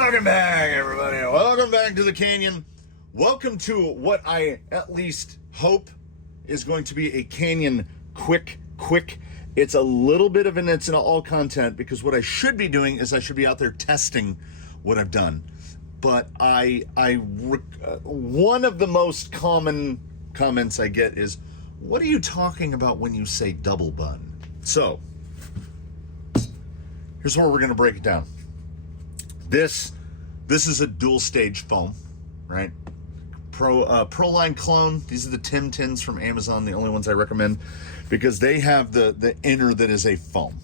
Welcome back, everybody. Welcome back to the canyon. Welcome to what I at least hope is going to be a canyon quick. It's a little bit of an it's an all content, because what I should be doing is I should be out there testing what I've done. But one of the most common comments I get is, what are you talking about when you say double bun? So here's where we're going to break it down. This is a dual stage foam, right? Proline clone. These are the Tim Tins from Amazon, the only ones I recommend, because they have the inner that is a foam.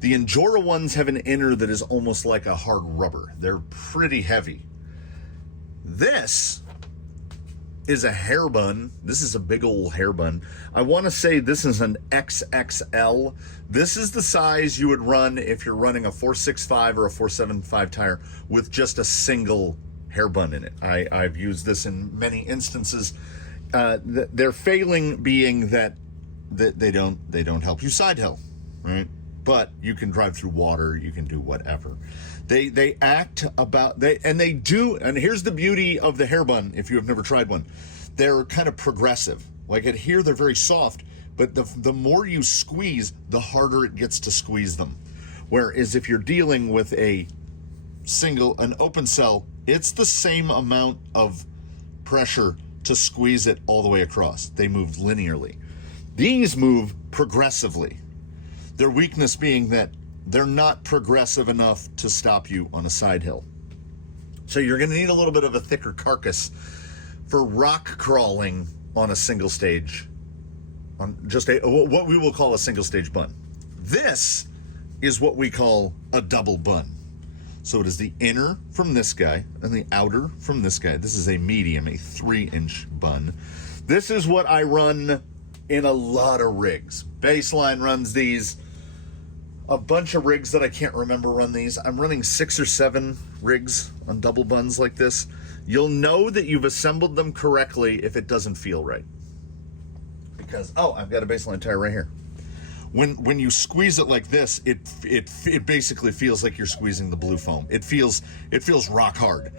The Injora ones have an inner that is almost like a hard rubber. They're pretty heavy. This is a hair bun. This is a big old hair bun. I want to say this is an XXL. This is the size you would run if you're running a 465 or a 475 tire with just a single hair bun in it. I've used this in many instances. Their failing being that they don't help you side hill, right? But you can drive through water, you can do whatever. They act about, they do, and here's the beauty of the hair bun if you have never tried one. They're kind of progressive. Like at here, they're very soft, but the more you squeeze, the harder it gets to squeeze them. Whereas if you're dealing with an open cell, it's the same amount of pressure to squeeze it all the way across. They move linearly. These move progressively. Their weakness being that they're not progressive enough to stop you on a side hill. So you're going to need a little bit of a thicker carcass for rock crawling on a single stage, on just what we will call a single stage bun. This is what we call a double bun. So it is the inner from this guy and the outer from this guy. This is a medium, a 3-inch bun. This is what I run in a lot of rigs. Baseline runs these. A bunch of rigs that I can't remember run these. I'm running 6 or 7 rigs on double buns like this. You'll know that you've assembled them correctly if it doesn't feel right. Because, I've got a baseline tire right here. When you squeeze it like this, it basically feels like you're squeezing the blue foam. It feels rock hard.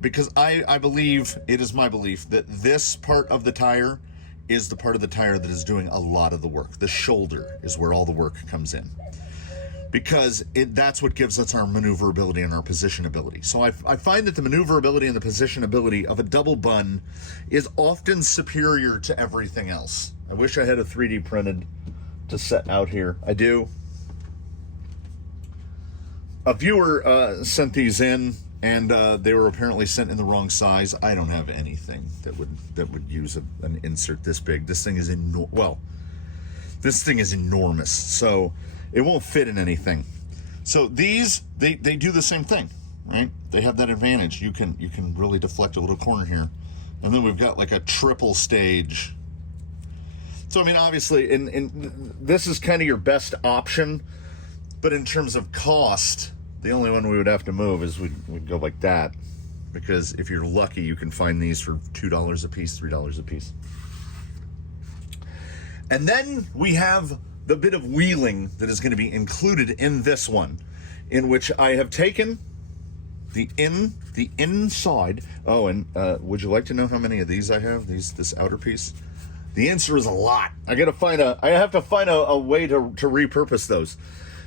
Because I believe, it is my belief, that this part of the tire is the part of the tire that is doing a lot of the work. The shoulder is where all the work comes in, because that's what gives us our maneuverability and our positionability. So I find that the maneuverability and the positionability of a double bun is often superior to everything else. I wish I had a 3D printed to set out here. I do. A viewer sent these in, and they were apparently sent in the wrong size. I don't have anything that would use an insert this big. This thing is this thing is enormous, so it won't fit in anything. So these they do the same thing, right? They have that advantage. You can really deflect a little corner here, and then we've got like a triple stage. So I mean, obviously, in this is kind of your best option, but in terms of cost, the only one we would have to move is we'd go like that, because if you're lucky, you can find these for $2 a piece, $3 a piece. And then we have the bit of wheeling that is going to be included in this one, in which I have taken the inside. Oh, and would you like to know how many of these I have? This outer piece. The answer is a lot. I have to find a way to repurpose those.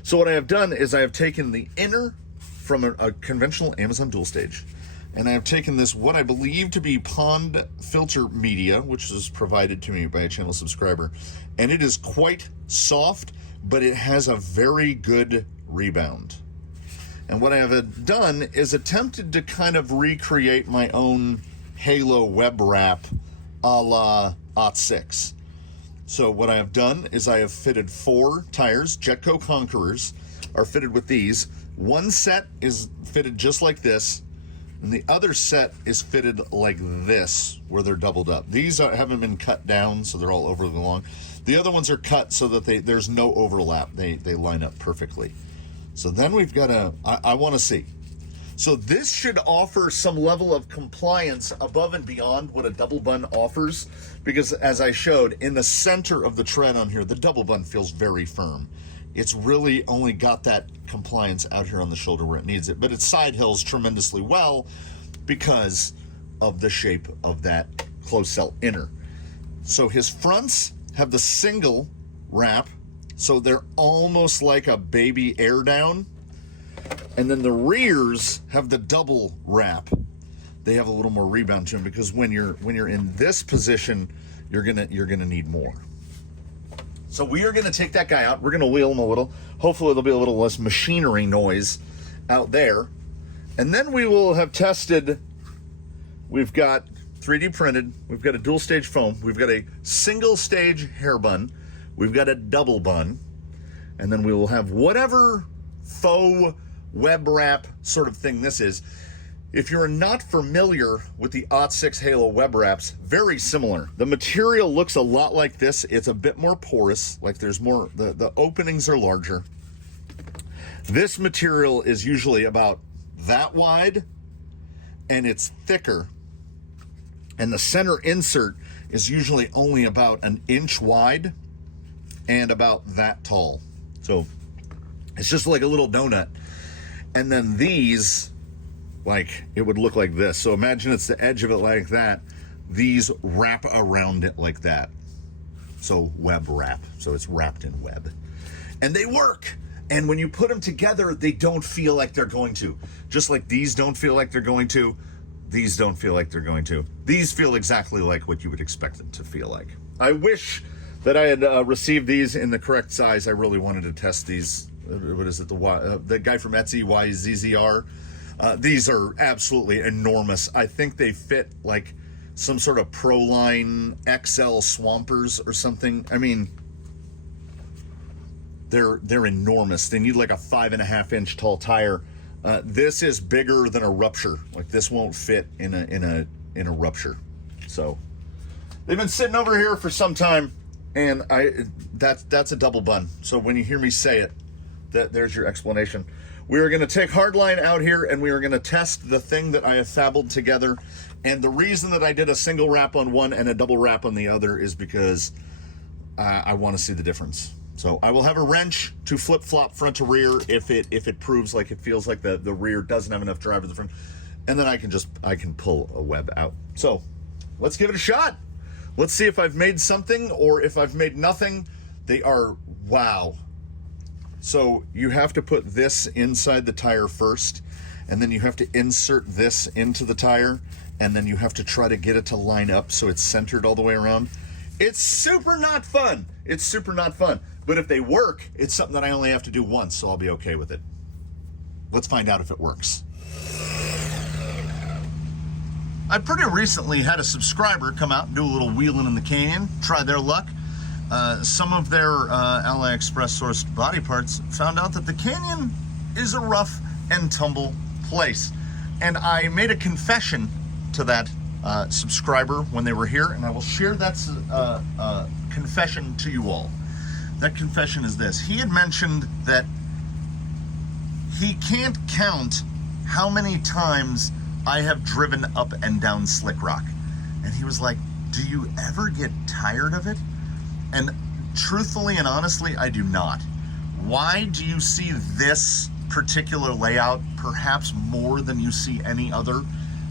So what I have done is I have taken the inner from a conventional Amazon dual stage, and I have taken this, what I believe to be pond filter media, which was provided to me by a channel subscriber, and it is quite soft, but it has a very good rebound. And what I have done is attempted to kind of recreate my own Halo web wrap a la OT6. So what I have done is I have fitted 4 tires. Jetco Conquerors are fitted with these. One set is fitted just like this, and the other set is fitted like this, where they're doubled up. These haven't been cut down, so they're all overly long. The other ones are cut so that there's no overlap. They line up perfectly. So then we've got I want to see. So this should offer some level of compliance above and beyond what a double bun offers, because as I showed, in the center of the tread on here, the double bun feels very firm. It's really only got that compliance out here on the shoulder where it needs it, but it side hills tremendously well because of the shape of that closed cell inner. So his fronts have the single wrap, so they're almost like a baby air down. And then the rears have the double wrap. They have a little more rebound to them because when you're in this position, you're gonna need more. So we are gonna take that guy out. We're gonna wheel him a little. Hopefully there'll be a little less machinery noise out there. And then we will have tested. We've got 3D printed. We've got a dual stage foam. We've got a single stage hair bun. We've got a double bun. And then we will have whatever faux web wrap sort of thing this is. If you're not familiar with the OT6 Halo web wraps, very similar. The material looks a lot like this. It's a bit more porous, like there's more, the openings are larger. This material is usually about that wide and it's thicker. And the center insert is usually only about an inch wide and about that tall. So it's just like a little donut. And then these, like, it would look like this. So imagine it's the edge of it like that. These wrap around it like that. So web wrap. So it's wrapped in web. And they work. And when you put them together, they don't feel like they're going to. Just like these don't feel like they're going to. These don't feel like they're going to. These feel exactly like what you would expect them to feel like. I wish that I had received these in the correct size. I really wanted to test these. What is it? The guy from Etsy, YZZR. These are absolutely enormous. I think they fit like some sort of Proline XL Swampers or something. I mean, they're enormous. They need like a 5.5 inch tall tire. This is bigger than a rupture. Like this won't fit in a rupture. So they've been sitting over here for some time, and that's a double bun. So when you hear me say it, there's your explanation. We are going to take hardline out here and we are going to test the thing that I have fabled together. And the reason that I did a single wrap on one and a double wrap on the other is because I want to see the difference. So I will have a wrench to flip flop front to rear if it proves like it feels like the rear doesn't have enough drive to the front. And then I can pull a web out. So let's give it a shot. Let's see if I've made something or if I've made nothing. They are, wow. So you have to put this inside the tire first, and then you have to insert this into the tire, and then you have to try to get it to line up so it's centered all the way around. It's super not fun. It's super not fun. But if they work, it's something that I only have to do once, so I'll be okay with it. Let's find out if it works. I pretty recently had a subscriber come out and do a little wheeling in the canyon, try their luck. Some of their AliExpress sourced body parts found out that the canyon is a rough and tumble place. And I made a confession to that subscriber when they were here, and I will share that confession to you all. That confession is this. He had mentioned that he can't count how many times I have driven up and down Slick Rock. And he was like, do you ever get tired of it? And truthfully and honestly, I do not. Why do you see this particular layout perhaps more than you see any other?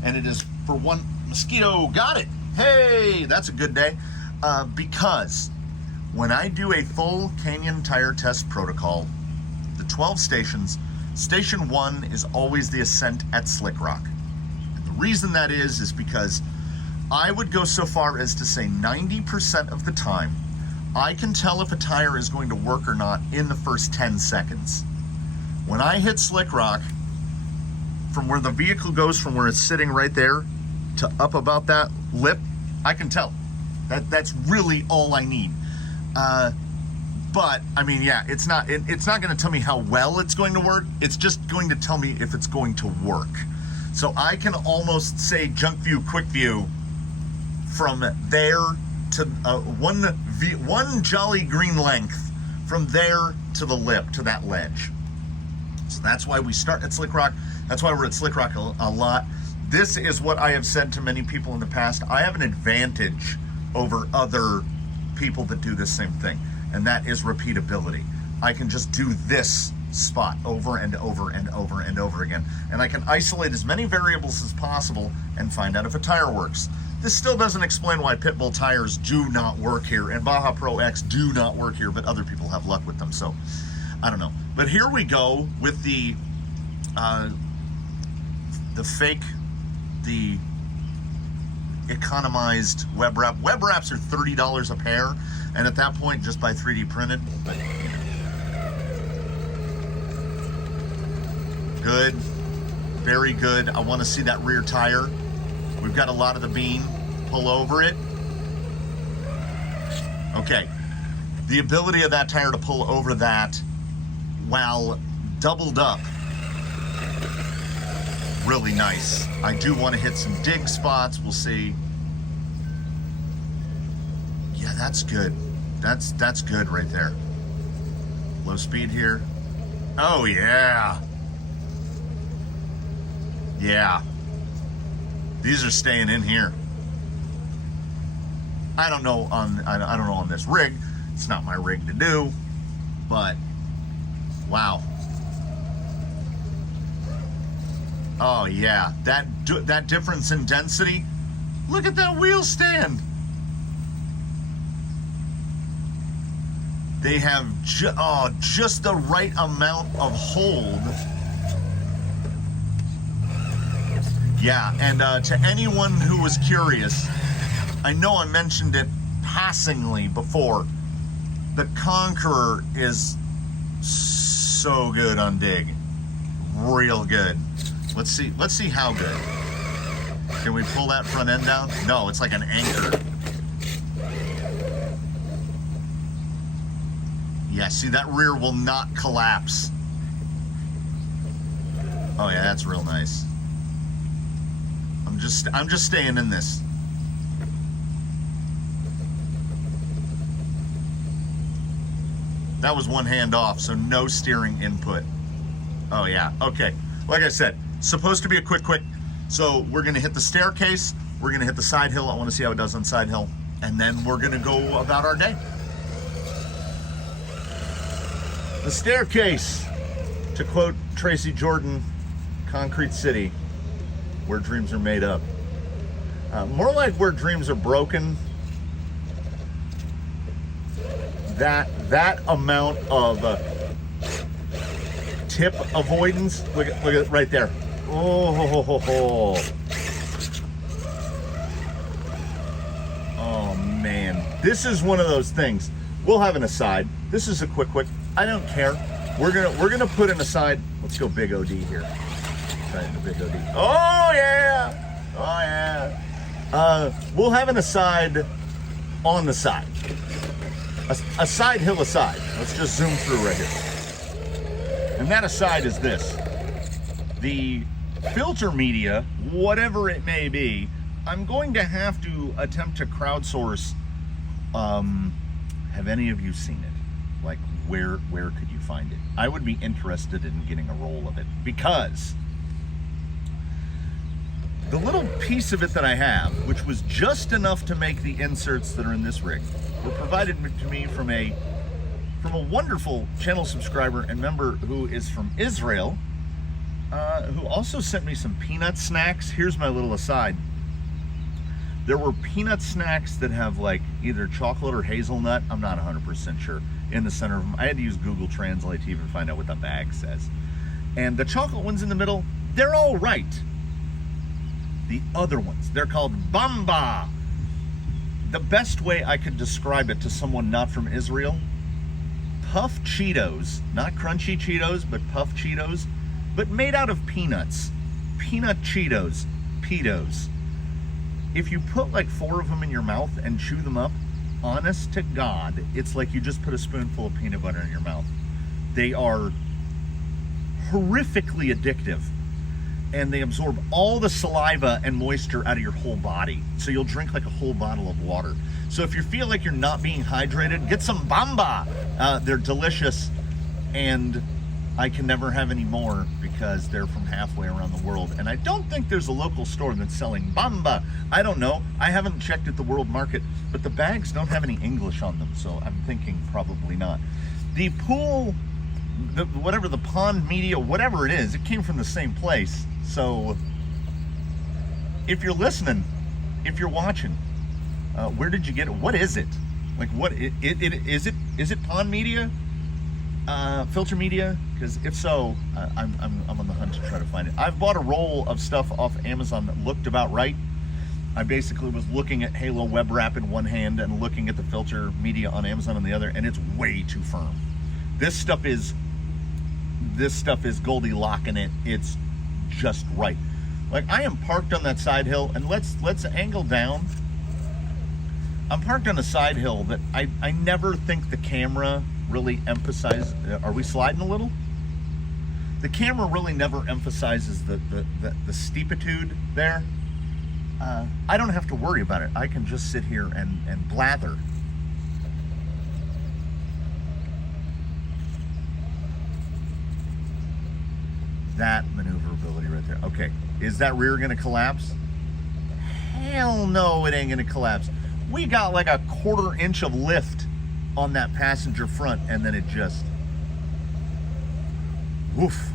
And it is, for one, mosquito, got it. Hey, that's a good day. Because when I do a full canyon tire test protocol, the 12 stations, station 1 is always the ascent at Slick Rock. And the reason that is because I would go so far as to say 90% of the time, I can tell if a tire is going to work or not in the first 10 seconds. When I hit Slick Rock, from where the vehicle goes from where it's sitting right there to up about that lip, I can tell. That's really all I need. But I mean, yeah, it's not going to tell me how well it's going to work. It's just going to tell me if it's going to work. So I can almost say junk view, quick view from there to one jolly green length from there to the lip, to that ledge. So that's why we start at Slick Rock. That's why we're at Slick Rock a lot. This is what I have said to many people in the past. I have an advantage over other people that do this same thing, and that is repeatability. I can just do this spot over and over and over and over again. And I can isolate as many variables as possible and find out if a tire works. This still doesn't explain why Pitbull tires do not work here and Baja Pro X do not work here, but other people have luck with them, so I don't know. But here we go with the fake, the economized web wrap. Web wraps are $30 a pair, and at that point, just buy 3D printed. But good, very good. I want to see that rear tire. We've got a lot of the beam. Pull over it. Okay, the ability of that tire to pull over that while doubled up, really nice. I do want to hit some dig spots. We'll see. Yeah, that's good. That's good right there. Low speed here. Oh yeah. Yeah. These are staying in here. I don't know on this rig. It's not my rig to do, but wow. Oh yeah, that difference in density. Look at that wheel stand. They have just the right amount of hold. Yeah, and to anyone who was curious, I know I mentioned it passingly before. The Conqueror is so good on dig, real good. Let's see how good. Can we pull that front end down? No, it's like an anchor. Yeah, see, that rear will not collapse. Oh yeah, that's real nice. I'm just staying in this. That was one hand off, so no steering input. Oh yeah, okay. Like I said, supposed to be a quick. So we're gonna hit the staircase, we're gonna hit the side hill. I wanna see how it does on side hill. And then we're gonna go about our day. The staircase, to quote Tracy Jordan, Concrete City, where dreams are made up. More like where dreams are broken. That amount of tip avoidance. Look at it right there. Oh man, this is one of those things. We'll have an aside. This is a quick. I don't care. We're gonna put an aside. Let's go big OD here. Try it in the big OD. Oh yeah. Oh yeah. We'll have an aside on the side. A side hill aside. Let's just zoom through right here. And that aside is this. The filter media, whatever it may be, I'm going to have to attempt to crowdsource. Have any of you seen it? Like, where could you find it? I would be interested in getting a roll of it, because the little piece of it that I have, which was just enough to make the inserts that are in this rig, were provided to me from a wonderful channel subscriber and member who is from Israel, who also sent me some peanut snacks. Here's my little aside. There were peanut snacks that have like either chocolate or hazelnut, I'm not 100% sure, in the center of them. I had to use Google Translate to even find out what the bag says. And the chocolate ones in the middle, they're all right. The other ones, they're called Bamba. The best way I could describe it to someone not from Israel, puff Cheetos, not crunchy Cheetos, but puff Cheetos, but made out of peanuts. Peanut Cheetos, pedos. If you put like 4 of them in your mouth and chew them up, honest to God, it's like you just put a spoonful of peanut butter in your mouth. They are horrifically addictive, and they absorb all the saliva and moisture out of your whole body. So you'll drink like a whole bottle of water. So if you feel like you're not being hydrated, get some Bamba. They're delicious, and I can never have any more because they're from halfway around the world. And I don't think there's a local store that's selling Bamba. I don't know. I haven't checked at the world market, but the bags don't have any English on them, so I'm thinking probably not. the pool, whatever the pond media, whatever it is, it came from the same place. So if you're listening, if you're watching, where did you get it? What is it? Like, what is it pond media, filter media? Because if so, I'm on the hunt to try to find it. I've bought a roll of stuff off Amazon that looked about right. I basically was looking at Halo web wrap in one hand and looking at the filter media on Amazon on the other, and it's way too firm. This stuff is Goldilocking it. It's just right. Like, I am parked on that side hill, and let's angle down. I'm parked on a side hill that I never think the camera really emphasizes. Are we sliding a little? The camera really never emphasizes the steepitude there. I don't have to worry about it. I can just sit here and blather. That maneuverability right there. Okay, is that rear gonna collapse? Hell no, it ain't gonna collapse. We got like a 1/4 inch of lift on that passenger front, and then it just, woof.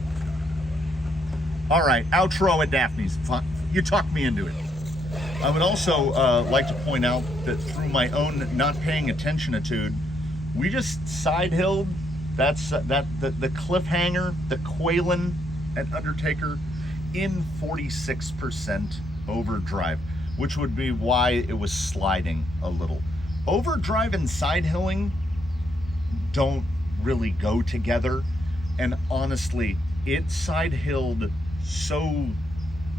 All right, outro at Daphne's. You talked me into it. I would also like to point out that through my own not paying attention-itude, we just side-hilled. That's the cliffhanger, the Quaylen at Undertaker in 46% overdrive, which would be why it was sliding a little. Overdrive and side-hilling don't really go together, and honestly, it side-hilled so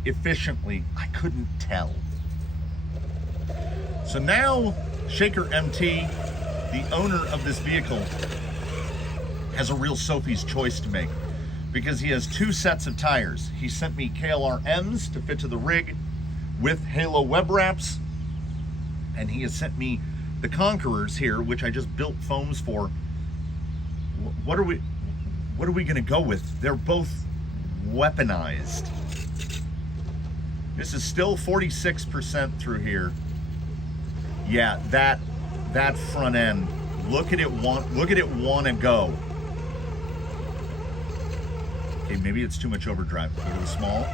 efficiently, I couldn't tell. So now, Shaker MT, the owner of this vehicle, has a real Sophie's choice to make, because he has 2 sets of tires. He sent me KLR M's to fit to the rig with Halo web wraps, and he has sent me the Conquerors here, which I just built foams for. What are we gonna go with? They're both weaponized. This is still 46% through here. Yeah, that front end. Look at it wanna go. Okay, maybe it's too much overdrive. Go to the small.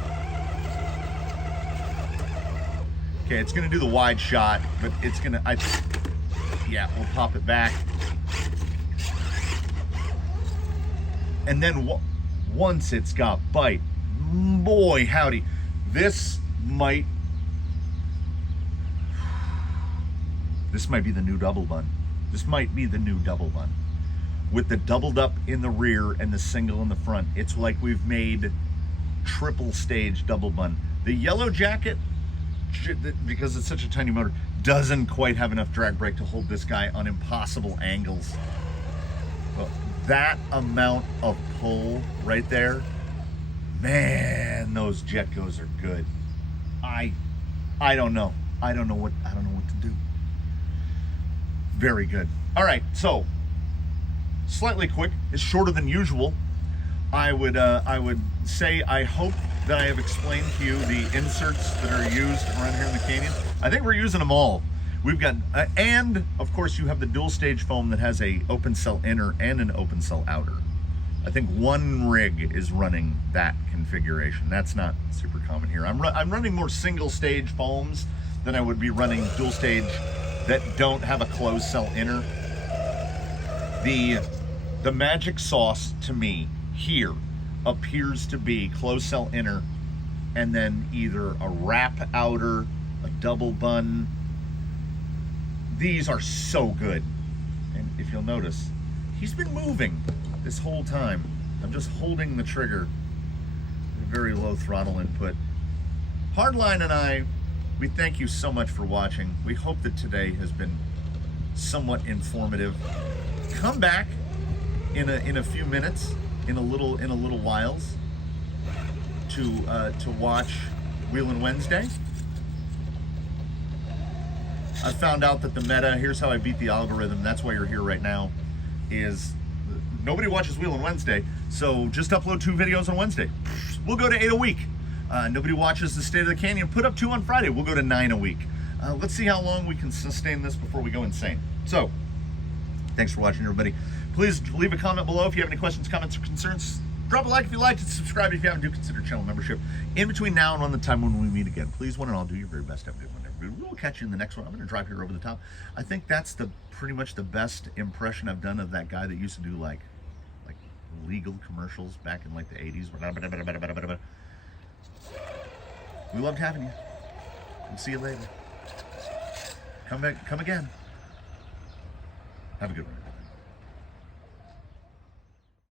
Okay, it's gonna do the wide shot, but it's gonna, yeah, we'll pop it back. And then once it's got bite, boy howdy, this might be the new Double Bun. This might be the new Double Bun. With the doubled up in the rear and the single in the front, it's like we've made triple stage Double Bun. The Yellow Jacket, because it's such a tiny motor, doesn't quite have enough drag brake to hold this guy on impossible angles. But that amount of pull right there, man, those Jetgos are good. I don't know. I don't know what to do. Very good. All right, so slightly quick. It's shorter than usual. I would say I hope that I have explained to you the inserts that are used around here in the canyon. I think we're using them all. We've got, and of course you have the dual stage foam that has a open cell inner and an open cell outer. I think one rig is running that configuration. That's not super common here. I'm running more single stage foams than I would be running dual stage that don't have a closed cell inner. The magic sauce to me here appears to be closed cell inner and then either a wrap outer, a double bun. These are so good. And if you'll notice, he's been moving this whole time. I'm just holding the trigger. Very low throttle input. Hardline and I, we thank you so much for watching. We hope that today has been somewhat informative. Come back in a few minutes, in a little whiles, to watch Wheelin' Wednesday. I found out that the meta, here's how I beat the algorithm, that's why you're here right now, is nobody watches Wheelin' Wednesday, so just upload 2 videos on Wednesday. We'll go to 8 a week. Nobody watches the State of the Canyon, put up 2 on Friday, we'll go to 9 a week. Let's see how long we can sustain this before we go insane. So, thanks for watching, everybody. Please leave a comment below if you have any questions, comments, or concerns. Drop a like if you liked it, subscribe if you haven't, do consider channel membership. In between now and the time when we meet again, please, one and all, do your very best. Have a good one, everybody. We will catch you in the next one. I'm going to drive here over the top. I think that's pretty much the best impression I've done of that guy that used to do like legal commercials back in like the 80s. We loved having you. We'll see you later. Come back, come again. Have a good one.